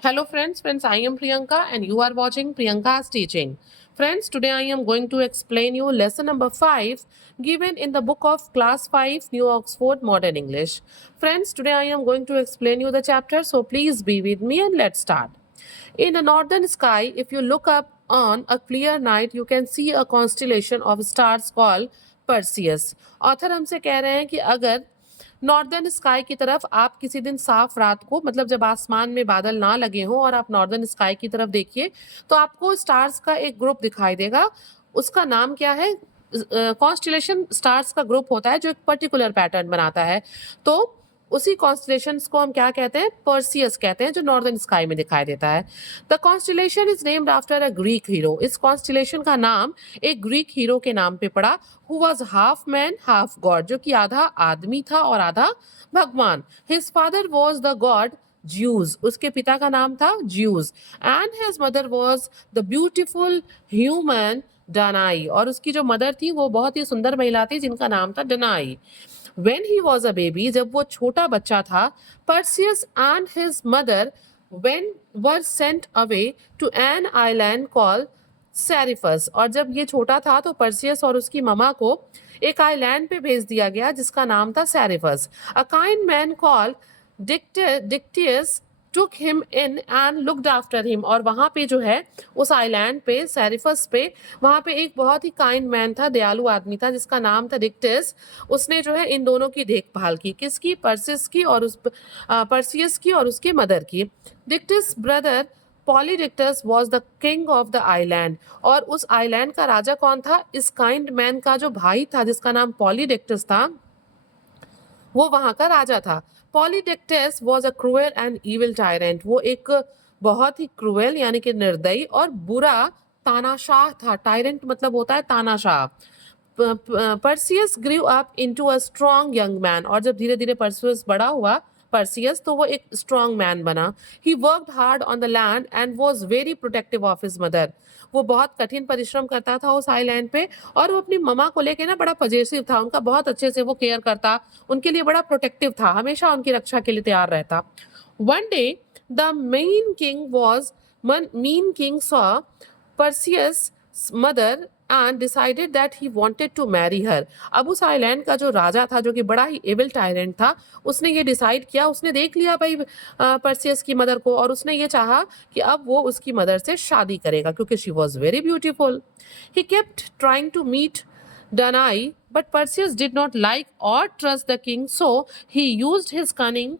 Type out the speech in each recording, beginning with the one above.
Hello friends, I am Priyanka and you are watching Priyanka's teaching. Friends, today I am going to explain you lesson number 5 given in the book of class 5 New Oxford Modern English. Friends, today I am going to explain you the chapter, so please be with me and let's start. In a northern sky, if you look up on a clear night, you can see a constellation of stars called Perseus. Author हमसे कह रहे हैं कि अगर northern sky की तरफ आप किसी दिन साफ रात को, मतलब जब आसमान में बादल ना लगे हों और आप नॉर्दर्न स्काई की तरफ देखिए, तो आपको स्टार्स का एक ग्रुप दिखाई देगा. उसका नाम क्या है? कॉन्स्टिलेशन स्टार्स का ग्रुप होता है जो एक पर्टिकुलर पैटर्न बनाता है. तो उसी कॉन्स्टिलेशंस को हम क्या कहते हैं? पर्सियस कहते हैं, जो नॉर्दर्न स्काई में दिखाई देता है. The constellation is named after a Greek hero. इस कॉन्स्टिलेशन का नाम एक ग्रीक हीरो के नाम पे पड़ा, who was half man half god, जो कि आधा आदमी था और आधा भगवान. His father was the god Zeus. उसके पिता का नाम था Zeus. And his mother was the beautiful human Danae. और उसकी जो मदर थी वो बहुत ही सुंदर महिला थी जिनका नाम था डनाई. When he was a baby, जब वो छोटा बच्चा था, Perseus and his mother were sent away to an island called Seriphus. और जब ये छोटा था तो पर्सियस और उसकी ममा को एक आइलैंड पे भेज दिया गया जिसका नाम था सेरिफस. A kind man called Dictys took him in and looked after him. और वहाँ पे जो है उस आइलैंड पे सेरिफस पे वहाँ पे एक बहुत ही काइंड मैन था, दयालु आदमी था जिसका नाम था डिक्टिस. उसने जो है इन दोनों की देखभाल की. किसकी? पर्सियस की और उसके मदर की. Dictys brother Polydectes was the king of the island. और उस आइलैंड का राजा कौन था? इस काइंड मैन का जो भाई था जिसका नाम पॉलीडिक्टस था, वो वहां का राजा था. Polydectes was a cruel and evil tyrant. वो एक बहुत ही क्रूएल यानी कि निर्दयी और बुरा तानाशाह था. टायरेंट मतलब होता है तानाशाह. Perseus grew up into a strong young man. और जब धीरे धीरे पर्सियस बड़ा हुआ, पर्सियस, तो वो एक स्ट्रॉन्ग मैन बना. He worked hard on the land and was very protective of his mother. वो बहुत कठिन परिश्रम करता था उस आइलैंड पे, और वो अपनी ममा को लेके ना बड़ा पजेसिव था. उनका बहुत अच्छे से वो केयर करता, उनके लिए बड़ा प्रोटेक्टिव था, हमेशा उनकी रक्षा के लिए तैयार रहता. One day the mean king saw Perseus' mother and decided that he wanted to marry her. अब उस आइलैंड का जो राजा था, जो कि बड़ा ही एविल टायरेंट था, उसने ये डिसाइड किया, उसने देख लिया भाई पर्सियस की मदर को, और उसने ये चाहा कि अब वो उसकी मदर से शादी करेगा क्योंकि she was very beautiful. He kept trying to meet Danai, but Perseus did not like or trust the king, so he used his cunning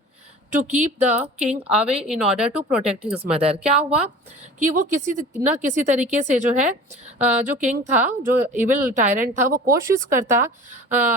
to keep the king away in order to protect his mother. क्या हुआ कि वो किसी न किसी तरीके से जो है जो किंग था, जो इविल टायरेंट था, वो कोशिश करता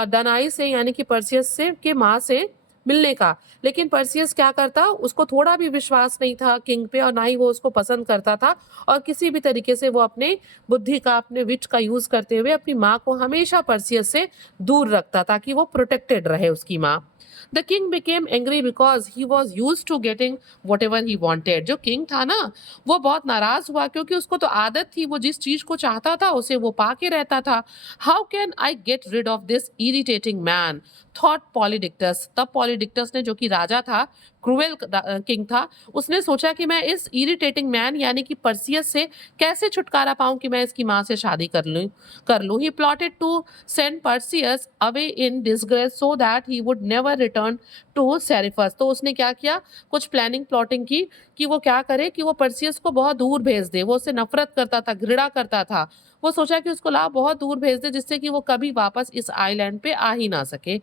डनाई से यानी कि पर्सियस से के माँ से मिलने का. लेकिन पर्सियस क्या करता? उसको थोड़ा भी विश्वास नहीं था किंग पे, और ना ही वो उसको पसंद करता था, और किसी भी तरीके से वो अपने बुद्धि का, अपने विच का यूज करते हुए अपनी माँ को हमेशा पर्सियस से दूर रखता ताकि वो प्रोटेक्टेड रहे उसकी माँ. The king became angry because he was use to getting whatever he wanted. जो किंग था ना, वो बहुत नाराज हुआ क्योंकि उसको तो आदत थी, वो जिस चीज को चाहता था उसे वो पाके रहता था. How can I get rid of this irritating man, thought Polydectes. तब पॉलीडिक्टस ने, जो कि राजा था, क्रूएल किंग था, उसने सोचा कि मैं इस इरिटेटिंग मैन यानी कि पर्सियस से कैसे छुटकारा पाऊं कि मैं इसकी माँ से शादी कर लूं. He plotted to send Perseus away in disgrace so that he would never return to Seriphus. तो उसने क्या किया? कुछ प्लानिंग प्लॉटिंग की कि वो क्या करे कि वो पर्सियस को बहुत दूर भेज दे. वो उससे नफरत करता था, घृणा करता था. वो सोचा कि उसको ला बहुत दूर भेज दे जिससे कि वो कभी वापस इस आइलैंड पे आ ही ना सके.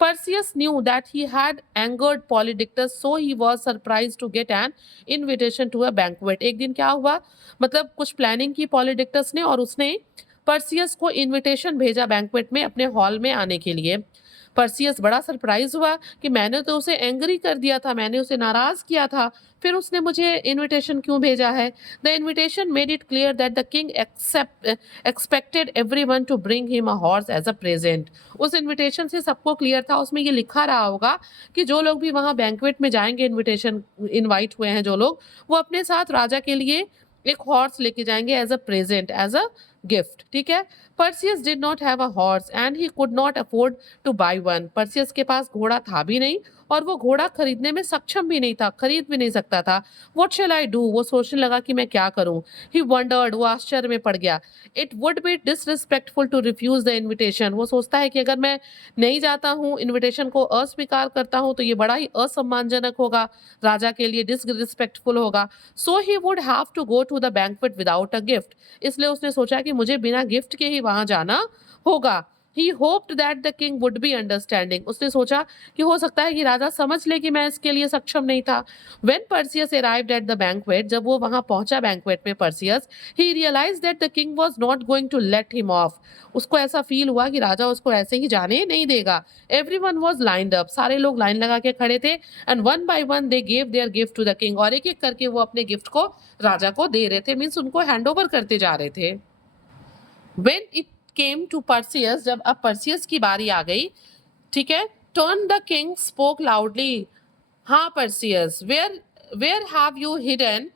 Perseus knew that he had angered Polydictus, so he was surprised to get an invitation to a banquet. एक दिन क्या हुआ, मतलब कुछ प्लानिंग की पॉलीडिक्टस ने, और उसने पर्सियस को इनविटेशन भेजा बैंक्वेट में अपने हॉल में आने के लिए. पर्सियस बड़ा सरप्राइज हुआ कि मैंने तो उसे एंग्री कर दिया था, मैंने उसे नाराज किया था, फिर उसने मुझे इनविटेशन क्यों भेजा है. The invitation made it clear that the king expected everyone to bring him a horse as a present. उस इनविटेशन से सबको क्लियर था, उसमें ये लिखा रहा होगा कि जो लोग भी वहाँ बैंक्वेट में जाएंगे, इनविटेशन इनवाइट हुए हैं जो लोग, वो अपने साथ राजा के लिए एक हॉर्स लेके जाएंगे as a present, as a gift, ठीक है। Perseus did not have a horse and he could not afford to buy one. Perseus के पास घोड़ा था भी नहीं और वो घोड़ा खरीदने में सक्षम भी नहीं था, खरीद भी नहीं सकता था। व्हाट शैल आई डू, वो सोचने लगा कि मैं क्या करूं। ही वंडर्ड, वो आश्चर्य में पड़ गया। It would be disrespectful to refuse the invitation, वो सोचता है कि अगर मैं नहीं जाता हूँ, इनविटेशन को अस्वीकार करता हूँ, तो ये बड़ा ही असम्मानजनक होगा, राजा के लिए डिसरिस्पेक्टफुल होगा। So he would have to go to the banquet without a gift, इसलिए उसने सोचा कि मुझे बिना गिफ्ट के ही वहां जाना होगा। He hoped that the king would be understanding, उसने सोचा कि हो सकता है कि राजा समझ ले कि मैं इसके लिए सक्षम नहीं था। When Perseus arrived at the banquet, जब वो वहां पहुंचा बैंक्वेट में Perseus, he realise that the king was not going to let him off, उसको ऐसा फील हुआ कि राजा उसको ऐसे ही जाने नहीं देगा। एवरीवन वाज लाइंड अप, सारे लोग लाइन लगा के खड़े थे। And one by one they gave their gift to the king, और एक एक करके वो अपने गिफ्ट को राजा को दे रहे थे, मीन्स उनको हैंड ओवर करते जा रहे थे। When it came to Perseus, जब अब पर्सियस की बारी आ गई, ठीक है, turn the king spoke loudly, हाँ Perseus, where have you hidden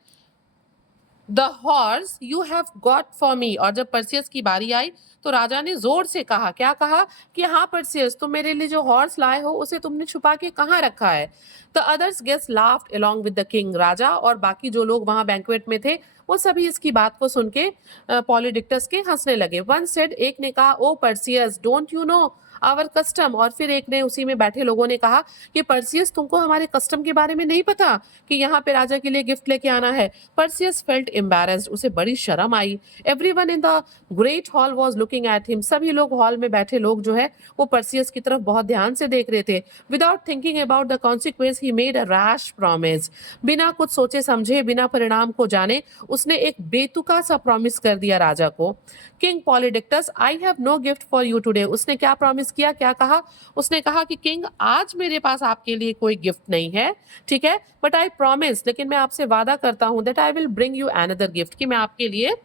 the horse you have got for me. और जब पर्सियस की बारी आई तो राजा ने जोर से कहा, क्या कहा कि हाँ पर्सियस, तुम मेरे लिए जो हॉर्स लाए हो उसे तुमने छुपा के कहाँ रखा है। The others guest laughed along with the king, राजा और बाकी जो लोग वहां बैंक्वेट में थे वो सभी इसकी बात को सुन के पॉलिडिक्टस के हंसने लगे। वन सेड, एक ने कहा, oh Perseus don't you know our custom, और फिर एक ने, उसी में बैठे लोगों ने कहा कि पर्सियस तुमको हमारे कस्टम के बारे में नहीं पता कि यहाँ पे राजा के लिए गिफ्ट लेके आना है। पर्सियस फेल्ट एम्बैरेस्ड, उसे बड़ी शर्म आई। Everyone in the great hall was looking at him, सभी लोग हॉल में बैठे लोग जो है वो पर्सियस की तरफ बहुत ध्यान से देख रहे थे। Without thinking about the consequence he made a rash promise, बिना कुछ सोचे समझे, बिना परिणाम को जाने उसने एक बेतुका सा प्रॉमिस कर दिया राजा को। King Polydectes, I have no gift for you today, उसने क्या प्रॉमिस किया, क्या कहा, उसने कहा कि किंग आज मेरे पास आपके लिए कोई गिफ्ट नहीं है, ठीक है, बट आई प्रॉमिस, लेकिन मैं आपसे वादा करता हूं that I will bring you another gift, कि मैं आपके लिए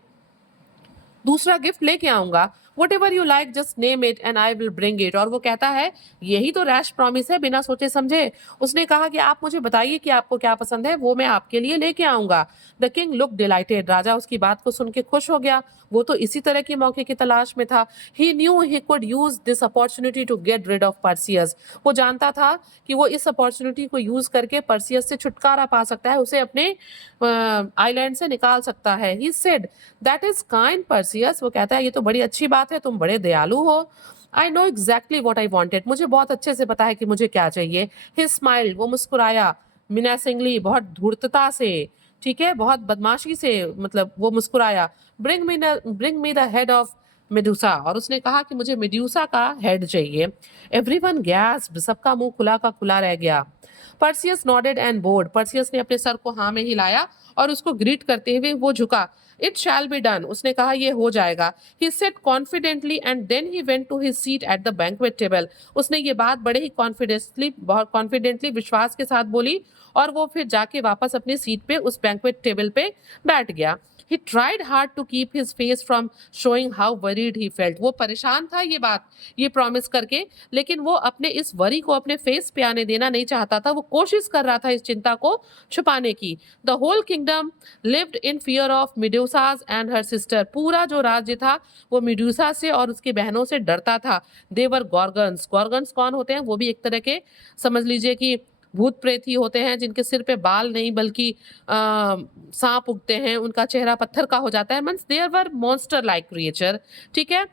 दूसरा गिफ्ट लेके आऊंगा। What ever you like just name it and I will bring it. और वो कहता है यही तो रैश प्रॉमिस है, बिना सोचे समझे। उसने कहा कि आप मुझे बताइए कि आपको क्या पसंद है, वो मैं आपके लिए लेके आऊंगा। द किंग लुक डिलाइटेड, राजा उसकी बात को सुन के खुश हो गया, वो तो इसी तरह के मौके की तलाश में था। He knew he could use this opportunity to get rid of Perseus, वो जानता था कि वो इस अपॉर्चुनिटी को यूज करके पर्सियस से छुटकारा पा सकता है, उसे अपने आइलैंड से निकाल सकता है। He said, that is kind Perseus, वो कहता है ये तो बड़ी अच्छी बात है, तुम बड़े दयालु हो। I know exactly what I wanted, मुझे बहुत अच्छे से पता है कि मुझे क्या चाहिए। ही स्माइल्ड, वो मुस्कुराया, मिनासिंगली, बहुत धूर्तता से, ठीक है, बहुत बदमाशी से, मतलब वो मुस्कुराया। Bring me the head of Medusa, और उसने कहा कि मुझे मेड्यूसा का हेड चाहिए। एवरीवन गैस्प्ड, सबका मुंह खुला का खुला रह गया। Perseus nodded and board, Perseus ने अपने सर को हाँ में हिलाया और उसको ग्रीट करते हुए वो झुका। इट शैल बी डन, उसने कहा ये हो जाएगा। He said confidently and then he went to his seat at the banquet table, उसने ये बात बड़े ही बहुत कॉन्फिडेंटली, विश्वास के साथ बोली, और वो फिर जाके वापस अपनी सीट पे उस बैंक्वेट टेबल पे बैठ गया। He tried hard to keep his face from showing how worried he felt. वो परेशान था ये प्रॉमिस करके, लेकिन वो अपने इस वरी को अपने फेस पे आने देना नहीं चाहता था, वो कोशिश कर रहा था इस चिंता को छुपाने की। The whole kingdom lived in fear of Medusas and her sister. पूरा जो राज्य था वो मिड्यूसा से और उसकी बहनों से डरता था। They were gorgons. Gorgons कौन होते हैं, वो भी एक तरह के, समझ लीजिए कि भूत प्रेत ही होते हैं, जिनके सिर पे बाल नहीं बल्कि सांप उगते हैं, उनका चेहरा पत्थर का हो जाता है। Means there were monster like creature, ठीक है,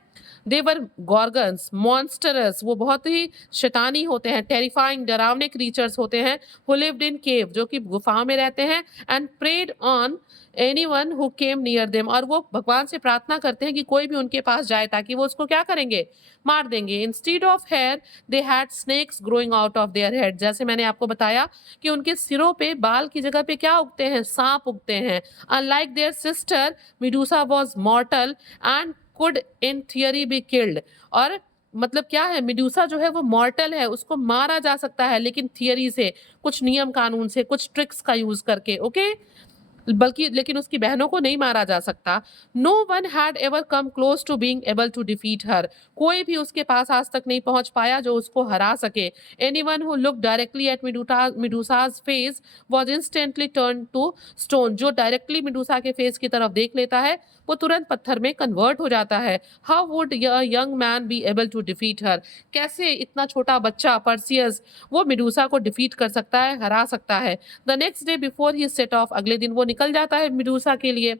देवर गॉर्गन्स मॉन्स्टरस, वो बहुत ही शैतानी होते हैं, टेरिफाइंग, डरावने क्रीचर्स होते हैं। हु लिव्ड इन केव, जो कि गुफाओं में रहते हैं। And preyed on anyone who came near them, और वो भगवान से प्रार्थना करते हैं कि कोई भी उनके पास जाए ताकि वो उसको क्या करेंगे, मार देंगे। Instead of hair they had snakes growing out of their head, जैसे मैंने आपको बताया कि उनके सिरों पे बाल की जगह पे क्या उगते हैं, सांप उगते हैं। Unlike their sister Medusa was mortal and could in theory be killed, और मतलब क्या है, मिडूसा जो है वो मॉर्टल है, उसको मारा जा सकता है, लेकिन थियरी से, कुछ नियम कानून से, कुछ ट्रिक्स का यूज करके, ओके। बल्कि लेकिन उसकी बहनों को नहीं मारा जा सकता। No one had ever come close to being able to defeat her. कोई भी उसके पास आज तक नहीं पहुंच पाया जो उसको हरा सके। Anyone who look directly at Medusa's face was instantly turn to stone. जो डायरेक्टली मिडूसा के फेस की तरफ देख लेता है वो तुरंत पत्थर में कन्वर्ट हो जाता है। How would young man be able to defeat her. कैसे इतना छोटा बच्चा पर्सियस वो मिडूसा को डिफीट कर सकता है, हरा सकता है। The next day before he set off, अगले दिन वो निकल जाता है मिडूसा के लिए।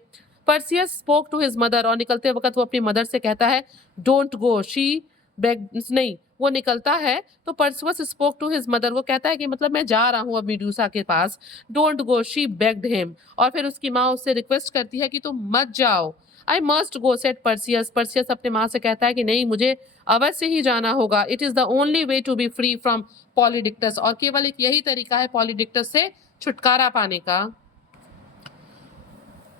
Perseus spoke to his mother, और निकलते वक्त वो अपनी मदर से कहता है डोंट गो। शी बेग नहीं, वो निकलता है तो Perseus spoke to his mother, वो कहता है कि मतलब मैं जा रहा हूँ अब मिडूसा के पास। Don't go, she begged him, और फिर उसकी माँ उससे रिक्वेस्ट करती है कि तुम मत जाओ। I must go set Perseus. Perseus अपने माँ से कहता है कि नहीं, मुझे अवश्य ही जाना होगा। It is the only way to be free from Polydectes, और केवल एक यही तरीका है पॉलीडिक्टस से छुटकारा पाने का।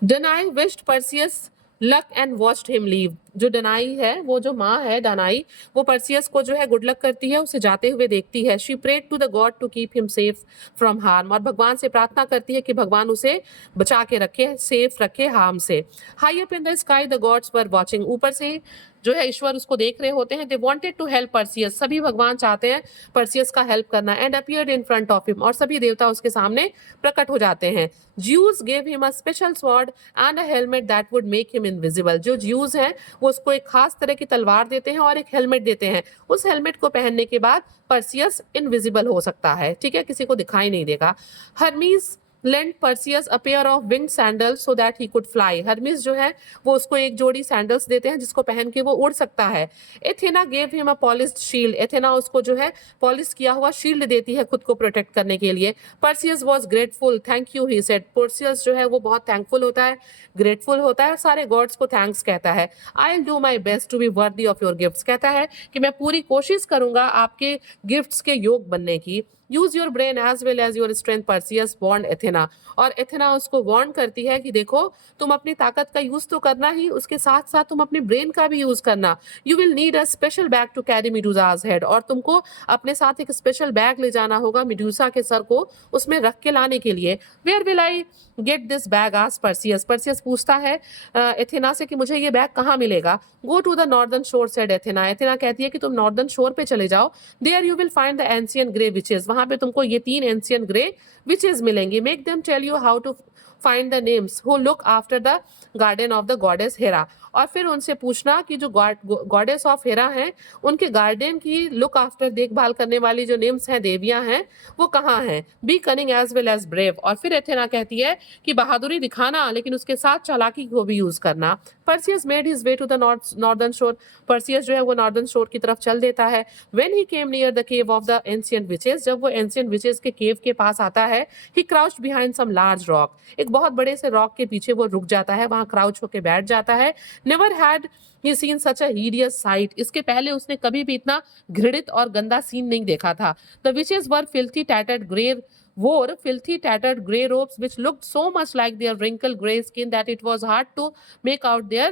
Danae wished Perseus luck and watched him leave. जो डनाई है, वो जो माँ है डनाई, वो पर्सियस को जो है गुड लक करती है, उसे जाते हुए देखती है। She prayed to the god to keep him safe from harm, और भगवान से प्रार्थना करती है कि भगवान उसे बचा के रखे, सेफ रखे हार्म से। High up in the sky the gods were watching, ऊपर से जो है ईश्वर उसको देख रहे होते हैं। They wanted to help Perseus, सभी भगवान चाहते हैं पर्सियस का हेल्प करना। And appeared in front of him, और सभी देवता उसके सामने प्रकट हो जाते हैं। Zeus gave him a special sword and a helmet that would make him invisible. जो ज्यूज हैं वो उसको एक खास तरह की तलवार देते हैं और एक हेलमेट देते हैं। उस हेलमेट को पहनने के बाद पर्सियस इनविजिबल हो सकता है, ठीक है, किसी को दिखाई नहीं देगा। Hermes lent Perseus a pair of winged sandals so that he could fly. Hermes जो है वो उसको एक जोड़ी सैंडल्स देते हैं जिसको पहन के वो उड़ सकता है। एथेना गेव हिम अ पॉलिश्ड शील्ड, एथेना उसको जो है पॉलिश किया हुआ शील्ड देती है खुद को प्रोटेक्ट करने के लिए। Perseus was grateful, thank you he said. Perseus जो है वो बहुत थैंकफुल होता है, ग्रेटफुल होता है और सारे गॉड्स को थैंक्स कहता है। I will do my best to be worthy of your gifts, कहता है कि मैं पूरी कोशिश करूंगा आपके गिफ्ट्स के योग बनने की। Use your brain as well as your strength Perseus warn Athena, और एथेना उसको वॉर्न करती है कि देखो तुम अपनी ताकत का यूज तो करना ही, उसके साथ साथ तुम अपने ब्रेन का भी यूज करना। You will need a special bag to carry Medusa's head, और तुमको अपने साथ एक स्पेशल बैग ले जाना होगा मिडूसा के सर को उसमें रख के लाने के लिए। Where will I get this bag आज पर्सियस, पर्सियस पूछता है एथेना से कि मुझे ये बैग कहाँ मिलेगा। Go to the northern shore said Athena, Athena कहती है कि तुम नॉर्दर्न शोर पे चले जाओ। There you will find the ancient grey witches, वहां पे तुमको ये 3 एंशियंट ग्रे विचेस मिलेंगी। Make them tell you how to find the nymphs who look after the garden of the goddess Hera, और फिर उनसे पूछना कि जो गॉडेस ऑफ हेरा हैं उनके गार्डन की लुक आफ्टर, देखभाल करने वाली जो नेम्स हैं, देवियां हैं, वो कहाँ हैं। Be cunning as well as brave, और फिर एथेना कहती है कि बहादुरी दिखाना लेकिन उसके साथ चालाकी को भी यूज करना। Perseus made his way to the northern shore, Perseus जो है वो नॉर्दर्न शोर की तरफ चल देता है। When he came near the cave of the ancient witches, जब वो एंशियंट विचेस के केव के पास आता है, ही क्राउच्ड बिहाइंड सम लार्ज रॉक, एक बहुत बड़े से रॉक के पीछे वो रुक जाता है, वहां क्राउच होकर बैठ जाता है। Never had he scene such a hideous site, इसके पहले उसने कभी भी इतना घृणित और गंदा सीन नहीं देखा था। The witches were filthy tattered grey wore filthy tattered grey robes which looked so much like their wrinkled grey skin that it was hard to make out their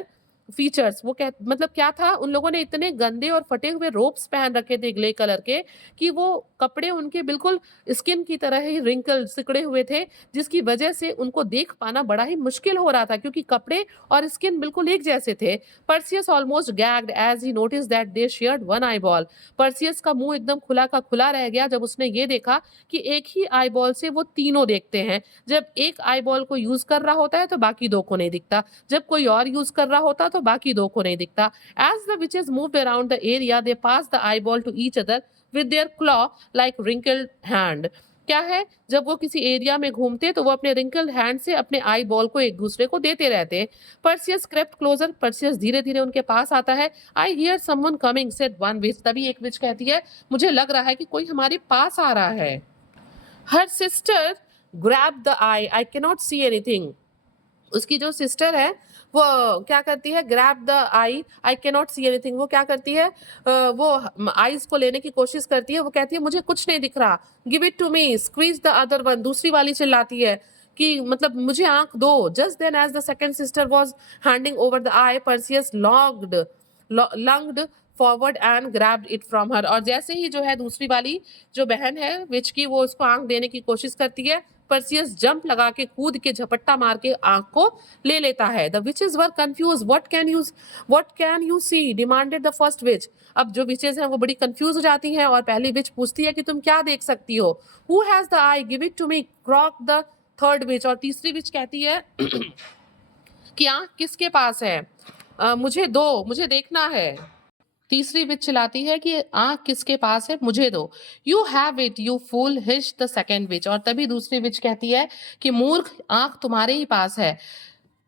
features. वो क्या मतलब क्या था, उन लोगों ने इतने गंदे और फटे हुए रोब्स पहन रखे थे ग्ले कलर के कि वो कपड़े उनके बिल्कुल स्किन की तरह ही रिंकल सिकड़े हुए थे, जिसकी वजह से उनको देख पाना बड़ा ही मुश्किल हो रहा था क्योंकि कपड़े और स्किन बिल्कुल एक जैसे थे। Perseus almost gagged as he notice that they shared one eyeball, Perseus का मुंह एकदम खुला का खुला रह गया जब उसने ये देखा कि एक ही आई बॉल से वो तीनों देखते हैं। जब एक आई बॉल को यूज कर रहा होता है तो बाकी दो को नहीं दिखता, जब कोई और यूज कर रहा होता तो बाकी दो को नहीं दिखता। As the witches moved around the area they pass the eyeball to each other with their claw like wrinkled hand, क्या है, जब वो किसी एरिया में घूमते तो वो अपने रिंकल्ड हैंड से अपने आई बॉल को एक दूसरे को देते रहते। पर्सियस क्रेप्ट क्लोजर, पर्सियस धीरे धीरे उनके पास आता है। I hear someone coming said one which, तभी एक विच कहती है मुझे लग रहा है कि कोई हमारे पास आ रहा है। Her sister grab the I, I cannot see anything, उसकी जो सिस्टर है वो क्या करती है, grab the I I cannot see anything, वो क्या करती है, वो आईज को लेने की कोशिश करती है, वो कहती है मुझे कुछ नहीं दिख रहा। Give it to me, squeeze the other one, दूसरी वाली चिल्लाती है कि मतलब मुझे आंख दो। Just then as the second sister was handing over the eye, Perseus lunged forward and grabbed it from her, और जैसे ही जो है दूसरी वाली जो बहन है विच की, वो उसको आंख देने की कोशिश करती है, पर्सियस जंप लगा के कूद के झपट्टा मार के आंख को ले लेता है। The witches were confuse, what can you see, demanded the first witch. अब जो विचेस हैं वो बड़ी कंफ्यूज हो जाती हैं और पहली विच पूछती है कि तुम क्या देख सकती हो। Who has the eye, give it to me, croak the third witch. और तीसरी विच कहती है कि आंख किसके पास है, मुझे दो, मुझे देखना है। तीसरी विच चिल्लाती है कि आंख किसके पास है, मुझे दो। You have it you fool, hiss the second witch. और तभी दूसरी विच कहती है कि मूर्ख, आंख तुम्हारे ही पास है।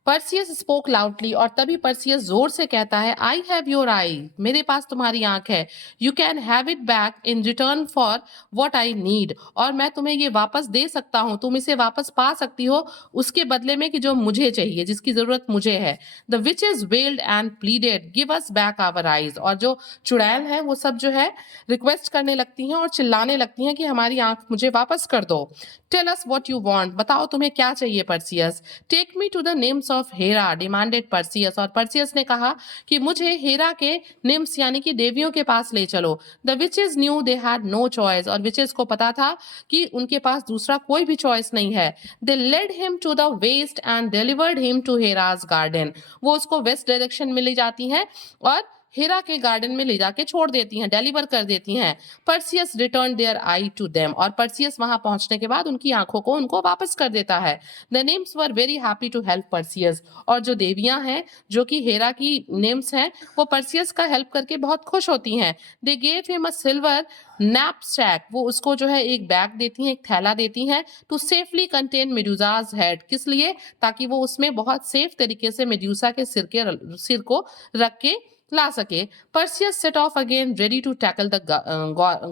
Perseus spoke loudly. और तभी पर्सियस जोर से कहता है, आई हैव योर आई, मेरे पास तुम्हारी आंख है। You can have it back in return for what I need. और मैं तुम्हें ये वापस दे सकता हूँ, तुम इसे वापस पा सकती हो उसके बदले में कि जो मुझे चाहिए, जिसकी जरूरत मुझे है। The witches wailed and pleaded, give us back our eyes. और जो चुड़ैल है वो सब जो है रिक्वेस्ट करने लगती हैं और चिल्लाने लगती हैं कि हमारी आंख मुझे वापस कर दो। Tell us what you want, बताओ तुम्हें क्या चाहिए Perseus. Take me to the nymphs of Hera, demanded Perseus. और पर्सियस ने कहा कि मुझे हेरा के निम्स यानी कि देवियों के पास ले चलो। The witches knew they had no choice. और विचेस को पता था कि उनके पास दूसरा कोई भी चॉइस नहीं है। They led him to the west and delivered him to Hera's garden. वो उसको वेस्ट डायरेक्शन में ले जाती हैं और हेरा के गार्डन में ले जाके छोड़ देती हैं, डिलीवर कर देती हैं। Perseus return their eye to them. और पर्सियस वहां पहुंचने के बाद उनकी आंखों को उनको वापस कर देता है। The nymphs were very happy to help Perseus. और जो देवियां हैं जो कि हेरा की नेम्स हैं वो पर्सियस का हेल्प करके बहुत खुश होती हैं। They gave him a silver knapsack. वो उसको जो है एक बैग देती हैं, एक थैला देती हैं, टू सेफली कंटेन मेडुजाज हेड। किस लिए? ताकि वो उसमें बहुत सेफ तरीके से मेड्यूसा के सिर को रख के ला सके। Perseus set off again ready to tackle the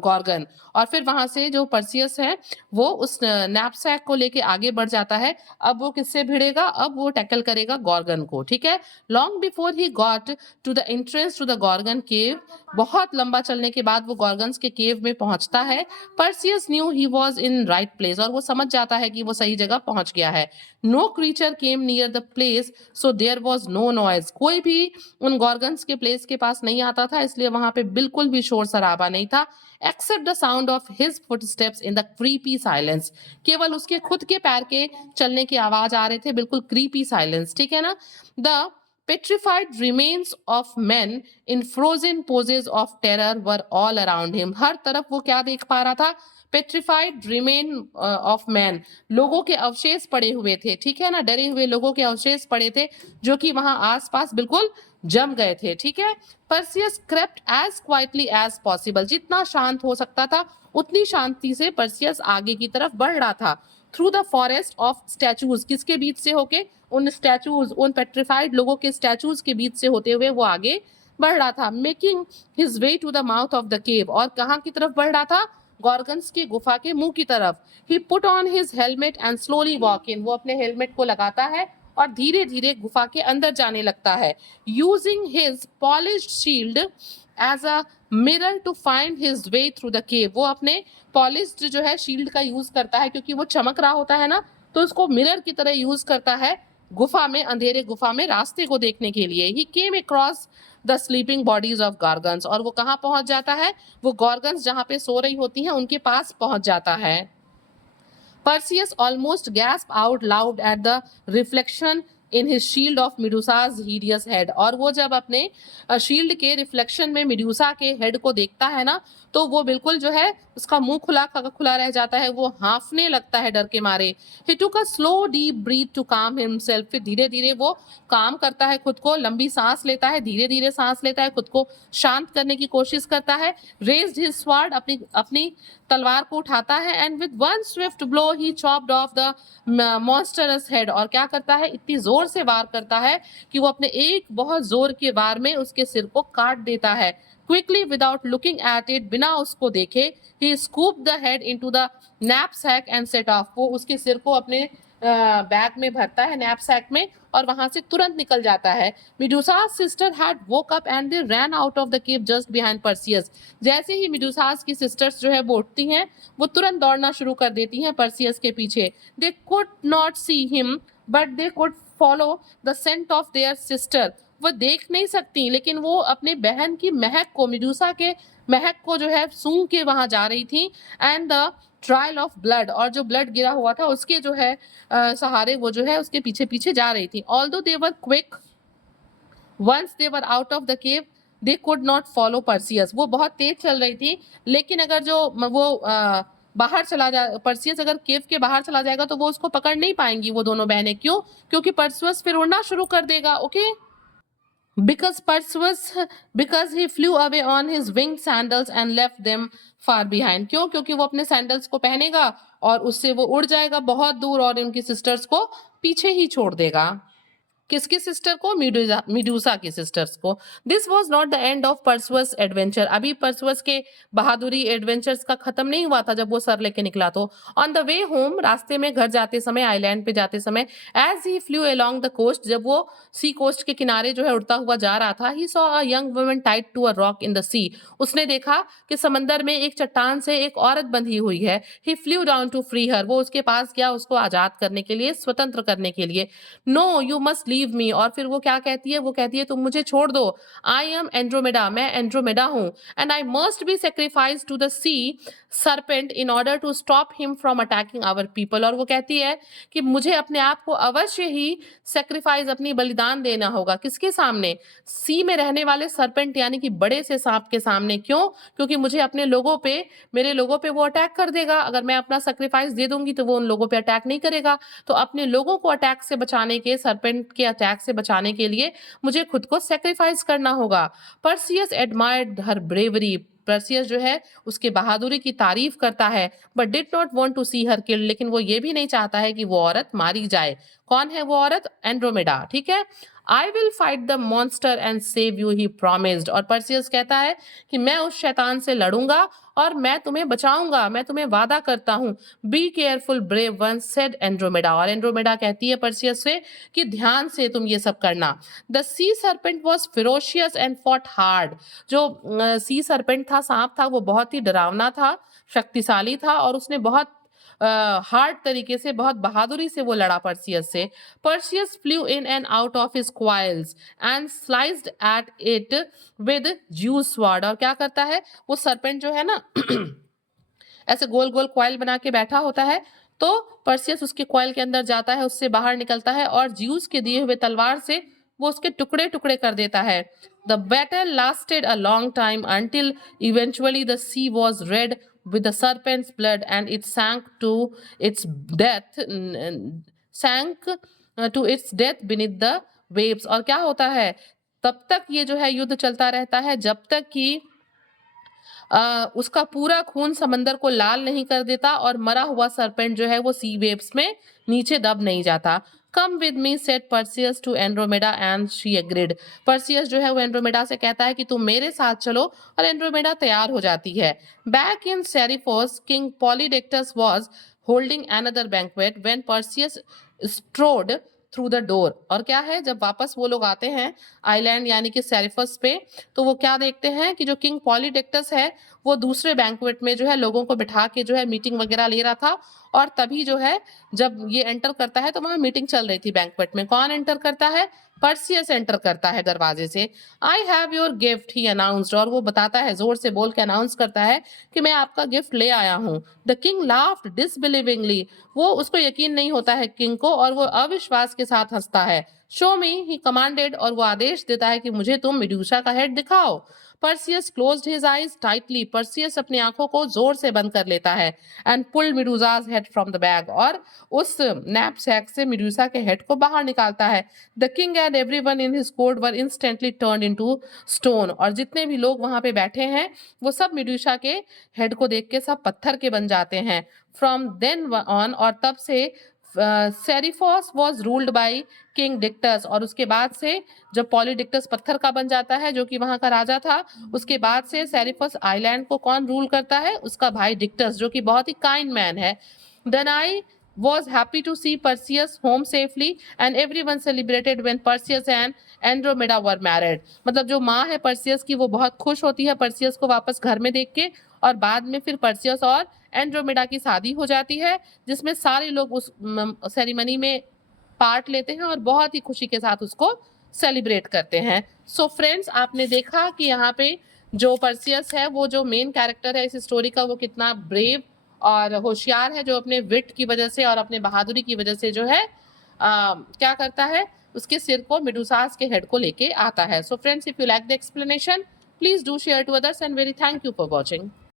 gorgon. और फिर वहां से जो पर्सियस है वो उस नैपसैक को लेके आगे बढ़ जाता है। अब वो किससे भिड़ेगा? अब वो टैकल करेगा गॉर्गन को, ठीक है। Long before he got to the entrance to the Gorgon cave. बहुत लंबा चलने के बाद वो गॉर्गन्स के केव में पहुंचता है। Perseus new he was in right place. और वो समझ जाता है कि वो सही जगह पहुंच गया है। No creature came near the place so there was no noise. कोई भी उन गॉर्गन्स के प्लेस के पास नहीं आता था, इसलिए वहां पे बिल्कुल भी शोर शराबा नहीं था। Except the sound of his footsteps in the creepy silence. केवल उसके खुद के पैर के चलने की आवाज आ रहे थे, बिल्कुल क्रीपी साइलेंस, ठीक है ना। The petrified remains of men in frozen poses of terror were all around him। हर तरफ वो क्या देख पा रहा था? पेट्रिफाइड रिमेन ऑफ मैन, लोगों के अवशेष पड़े हुए थे, ठीक है ना। डरे हुए लोगों के अवशेष पड़े थे जो कि वहां आसपास बिल्कुल जम गए थे, ठीक है। Perseus crept as quietly as possible. जितना शांत हो सकता था उतनी शांति से पर्सियस आगे की तरफ बढ़ रहा था। Through the forest of statues, किसके बीच से होके? उन स्टैचूज, उन पेट्रिफाइड लोगों के स्टैचूज के बीच से होते हुए वो आगे बढ़ रहा था। Making his way to the mouth of the cave. और कहाँ की तरफ बढ़ रहा था? गॉर्गन्स की गुफा के मुंह की तरफ। He put on his helmet and slowly walk in. वो अपने हेलमेट को लगाता है और धीरे धीरे गुफा के अंदर जाने लगता है। Using his polished shield as a mirror to find his way through the cave. वो अपने पॉलिश्ड जो है शील्ड का यूज करता है, क्योंकि वो चमक रहा होता है ना, तो उसको मिरर की तरह यूज करता है गुफा में, अंधेरे गुफा में रास्ते को देखने के लिए। He came across the sleeping bodies of Gorgons. और वो कहाँ पहुंच जाता है? वो गॉर्गन्स जहां पे सो रही होती हैं उनके पास पहुंच जाता है। Perseus almost gasped out loud at the reflection in his shield of Medusa's hideous head। और वो जब अपने शील्ड के रिफ्लेक्शन में मेडुसा के हेड को देखता है ना, तो वो बिल्कुल जो है उसका मुंह खुला खुला रह जाता है, वो हाँफने लगता है डर के मारे। He took a slow deep breath to calm himself। फिर धीरे धीरे वो काम करता है खुद को, लंबी सांस लेता है, धीरे धीरे सांस लेता है, खुद को शांत करने की कोशिश करता है। Raised his sword, अपनी अपनी तलवार को उठाता है। And with one Swift blow he chopped off the monstrous head. और क्या करता है? इतनी जोर से वार करता है कि वो अपने एक बहुत जोर के वार में उसके सिर को काट देता है। Quickly without looking at it, बिना उसको देखे, he scoop the head into the knapsack and set off. वो उसके सिर को अपने बैग में भरता है, नैपसैक में, और वहां से तुरंत निकल जाता है। Medusa's sister had woke up and they ran out of the cave just behind Perseus। जैसे ही Medusa's की सिस्टर्स जो है वो उठती हैं, वो तुरंत दौड़ना शुरू कर देती हैं पर्सियस के पीछे। They could not see him but they could follow the scent of their sister। वो देख नहीं सकती, लेकिन वो अपनी बहन की महक को, मेडुसा के महक को जो है सूंघ के वहां जा रही थी। And the trial of blood, और जो ब्लड गिरा हुआ था उसके जो है सहारे वो जो है उसके पीछे पीछे जा रही थी। Although they were quick, once they were out of the cave they could not follow Perseus. वो बहुत तेज चल रही थी, लेकिन अगर जो वो बाहर चला जा, पर्सियस अगर केव के बाहर चला जाएगा तो वो उसको पकड़ नहीं पाएंगी वो दोनों बहनें। क्यों? क्योंकि पर्सियस फिर उड़ना शुरू कर देगा। Okay, because Perseus, because he flew away on his winged sandals and left them far behind। क्यों? क्योंकि वो अपने सैंडल्स को पहनेगा और उससे वो उड़ जाएगा बहुत दूर और उनकी सिस्टर्स को पीछे ही छोड़ देगा। किसकी सिस्टर को? मिडूसा की सिस्टर्स को। This was not the end of Perseus adventure. अभी परसुअस के बहादुरी एडवेंचर्स का खत्म नहीं हुआ था जब वो सर लेके निकला। तो ऑन द वे होम, रास्ते में घर जाते समय, आइलैंड पे जाते समय, as he flew along the coast, जब वो सी कोस्ट के किनारे जो है उड़ता हुआ जा रहा था, he saw a young woman tied to a rock in the sea. उसने देखा कि समंदर में एक चट्टान से एक औरत बंधी हुई है। ही फ्लू डाउन टू फ्री हर, वो उसके पास गया उसको आजाद करने के लिए, स्वतंत्र करने के लिए। No you must leave me, और फिर वो क्या कहती है? वो कहती है तुम मुझे छोड़ दो। आई एम एंड्रोमेडा, मैं एंड्रोमेडा हूं। And I must be sacrifice to the sea serpent in order to stop him from attacking our people. और वो कहती है कि मुझे अपने आप को अवश्य ही सेक्रीफाइस, अपनी बलिदान देना होगा। किसके सामने? सी में रहने वाले सरपेंट यानी कि बड़े से सांप के सामने। क्यों? क्योंकि मुझे अपने लोगों पे, मेरे लोगों पे वो अटैक कर देगा। अगर मैं अपना सेक्रीफाइस दे दूंगी तो वो उन लोगों पे अटैक नहीं करेगा। तो अपने लोगों को अटैक से बचाने के, सरपेंट के अटैक से बचाने के लिए मुझे खुद को सेक्रीफाइस करना होगा। Perseus admired her bravery, Perseus जो है उसके बहादुरी की तारीफ करता है। But did not want to see her killed, लेकिन वो ये भी नहीं चाहता है कि वो औरत मारी जाए। कौन है वो औरत? एंड्रोमेडा। ठीक है, I will fight the monster and save you, he promised. और पर्सियस कहता है कि मैं उस शैतान से लड़ूंगा और मैं तुम्हें बचाऊंगा, मैं तुम्हें वादा करता हूं। Be careful brave one, said Andromeda. और एंड्रोमेडा कहती है पर्सियस से कि ध्यान से तुम ये सब करना। The sea serpent was ferocious and fought hard. जो सी सर्पेंट था, सांप था, वो बहुत ही डरावना था, शक्तिशाली था, और उसने बहुत हार्ड तरीके से, बहुत बहादुरी से वो लड़ा पर्सियस से। Perseus flu in and out of his coils and sliced at it with juice sword. और क्या करता है वो सरपेंट जो है ना ऐसे गोल गोल क्वाइल बना के बैठा होता है, तो पर्सियस उसके क्वाइल के अंदर जाता है, उससे बाहर निकलता है और ज्यूस के दिए हुए तलवार से वो उसके टुकड़े टुकड़े कर देता है। The battle lasted a long time until eventually the sea was red with the serpent's blood and it its death sank to its death beneath the waves। और क्या होता है? तब तक ये जो है युद्ध चलता रहता है जब तक कि उसका पूरा खून समंदर को लाल नहीं कर देता और मरा हुआ सरपेंट जो है वो सी वेव्स में नीचे दब नहीं जाता। Come with me said Perseus to Andromeda and she agreed. Perseus जो है वो एंड्रोमेडा से कहता है कि तुम मेरे साथ चलो, और एंड्रोमेडा तैयार हो जाती है। Back in Seriphos king Polydectes was holding another banquet when Perseus strode through the door. और क्या है, जब वापस वो लोग आते हैं आइलैंड यानी कि सेरिफस पे, तो वो क्या देखते हैं कि जो किंग पॉलीडेक्टस है वो दूसरे बैंक्वेट में जो है लोगों को बिठा के जो है मीटिंग वगैरह ले रहा था। और तभी जो है जब ये एंटर करता है तो वहां मीटिंग चल रही थी बैंक्वेट में। कौन एंटर करता है? पर्सियस एंटर करता है दरवाजे से। I have your gift, he announced. और वो बताता है, जोर से बोल के अनाउंस करता है कि मैं आपका गिफ्ट ले आया हूँ। The king laughed disbelievingly. वो, उसको यकीन नहीं होता है किंग को, और वो अविश्वास के साथ हंसता है। शो मी, ही कमांडेड। और वो आदेश देता है कि मुझे तुम मेडुसा का हेड दिखाओ। Perseus closed his eyes tightly. Perseus अपनी आंखों को जोर से बंद कर लेता है। And pulled Medusa's head from the bag. और उस नैपसैक से मेडुसा के हेड को बाहर निकालता है। The king and everyone in his court were instantly turned into stone. और जितने भी लोग वहां पे बैठे हैं वो सब मेडुसा के हेड को देख के सब पत्थर के बन जाते हैं। फ्रॉम देन ऑन, और तब से सेरिफोस वॉज रूल्ड बाई किंग डिक्टस। और उसके बाद से जब पॉलीडिक्टस पत्थर का बन जाता है, जो कि वहां का राजा था, उसके बाद से सेरिफस आइलैंड को कौन रूल करता है? उसका भाई डिक्टस, जो कि बहुत ही काइंड मैन है। Then I was happy to see Perseus home safely and everyone celebrated when Perseus and Andromeda were married। मतलब जो माँ है पर्सियस की वो बहुत खुश होती है पर्सियस को वापस घर में देख के, और बाद में फिर पर्सियस और एंड्रोमेडा की शादी हो जाती है, जिसमें सारे लोग उस सेरेमनी में पार्ट लेते हैं और बहुत ही खुशी के साथ उसको सेलिब्रेट करते हैं। सो फ्रेंड्स, आपने देखा कि यहाँ पे जो पर्सियस है, वो जो मेन कैरेक्टर है इस स्टोरी का, वो कितना ब्रेव और होशियार है, जो अपने विट की वजह से और अपने बहादुरी की वजह से जो है क्या करता है, उसके सिर को मेडुसास के हेड को लेके आता है। So friends, if you like the explanation, please do share to others and very thank you for watching.